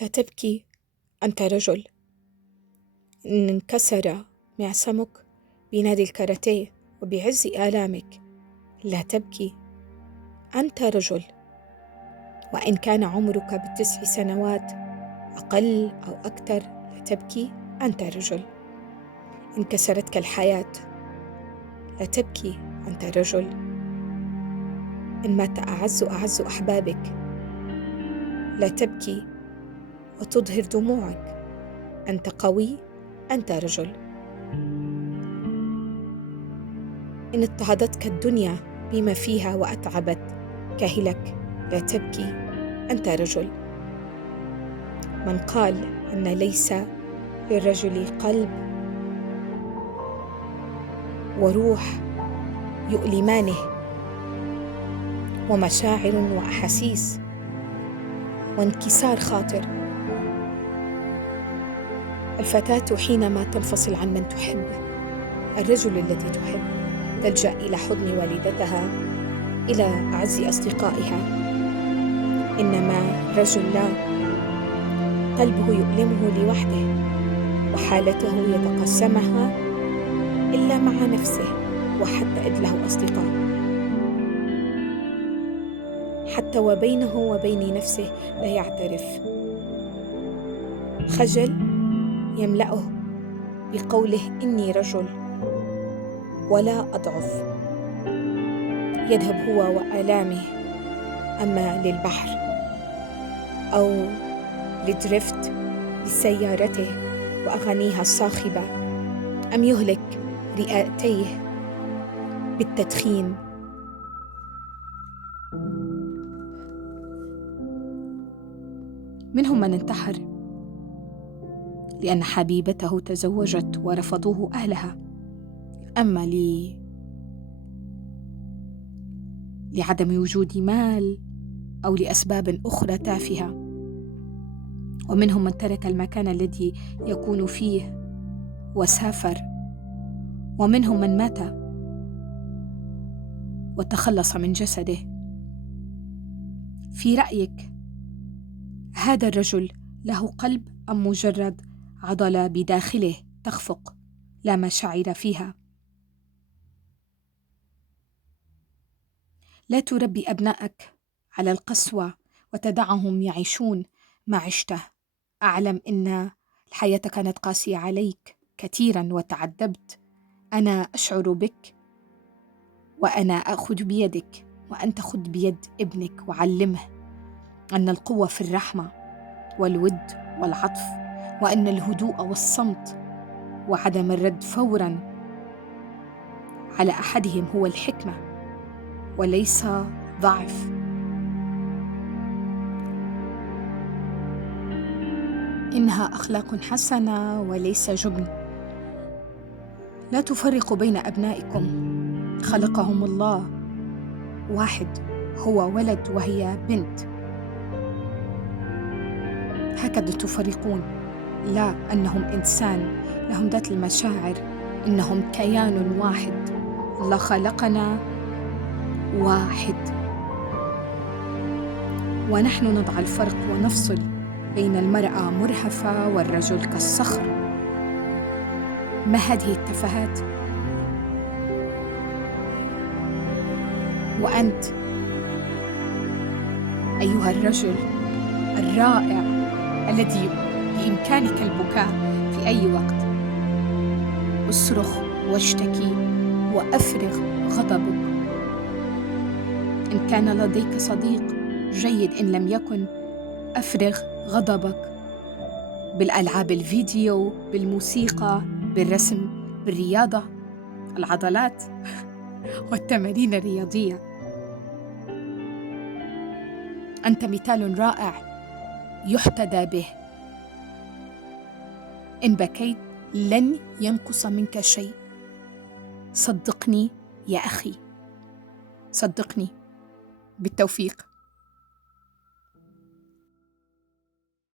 لا تبكي، أنت رجل. إن انكسر معصمك بنادي الكاراتيه وبعز آلامك، لا تبكي، أنت رجل. وإن كان عمرك ب9 سنوات أقل أو أكثر، لا تبكي، أنت رجل. إن كسرتك الحياة، لا تبكي، أنت رجل. إن مات أعز أحبابك، لا تبكي وتظهر دموعك، أنت قوي، أنت رجل. إن اضطهدتك الدنيا بما فيها وأتعبت كاهلك، لا تبكي، أنت رجل. من قال أن ليس للرجل قلب وروح يؤلمانه ومشاعر وأحاسيس وانكسار خاطر، الفتاة حينما تنفصل عن من تحب، الرجل الذي تحب، تلجأ إلى حضن والدتها، إلى أعز أصدقائها. إنما رجل لا، قلبه يؤلمه لوحده وحالته يتقسمها إلا مع نفسه، وحتى إذ له أصدقاء، حتى وبينه وبين نفسه لا يعترف. خجل يملأه بقوله إني رجل ولا أضعف، يذهب هو وآلامه أما للبحر أو لدريفت بسيارته وأغانيها الصاخبة، أم يهلك رئتيه بالتدخين. منهم من انتحر لأن حبيبته تزوجت ورفضوه أهلها، أما لعدم وجود مال أو لأسباب أخرى تافهة. ومنهم من ترك المكان الذي يكون فيه وسافر، ومنهم من مات وتخلص من جسده. في رأيك هذا الرجل له قلب أم مجرد عضلة بداخله تخفق لا مشاعر فيها؟ لا تربي أبنائك على القسوة وتدعهم يعيشون ما عشته. أعلم إن الحياة كانت قاسية عليك كثيرا وتعذبت. أنا أشعر بك، وأنا أخذ بيدك وأنت خذ بيد ابنك وعلمه أن القوة في الرحمة والود والعطف، وأن الهدوء والصمت وعدم الرد فوراً على أحدهم هو الحكمة وليس ضعف. إنها أخلاق حسنة وليس جبن. لا تفرقوا بين أبنائكم، خلقهم الله واحد، هو ولد وهي بنت. هكذا تفرقون؟ لا، أنهم إنسان لهم ذات المشاعر، إنهم كيان واحد. الله خلقنا واحد، ونحن نضع الفرق ونفصل بين المرأة مرهفة والرجل كالصخر. ما هذه التفاهات؟ وأنت أيها الرجل الرائع الذي بإمكانك البكاء في أي وقت، اصرخ واشتكي وأفرغ غضبك. إن كان لديك صديق جيد، إن لم يكن، أفرغ غضبك بالألعاب الفيديو، بالموسيقى، بالرسم، بالرياضة، العضلات والتمارين الرياضية. أنت مثال رائع يحتذى به. إن بكيت لن ينقص منك شيء. صدقني يا أخي، صدقني. بالتوفيق.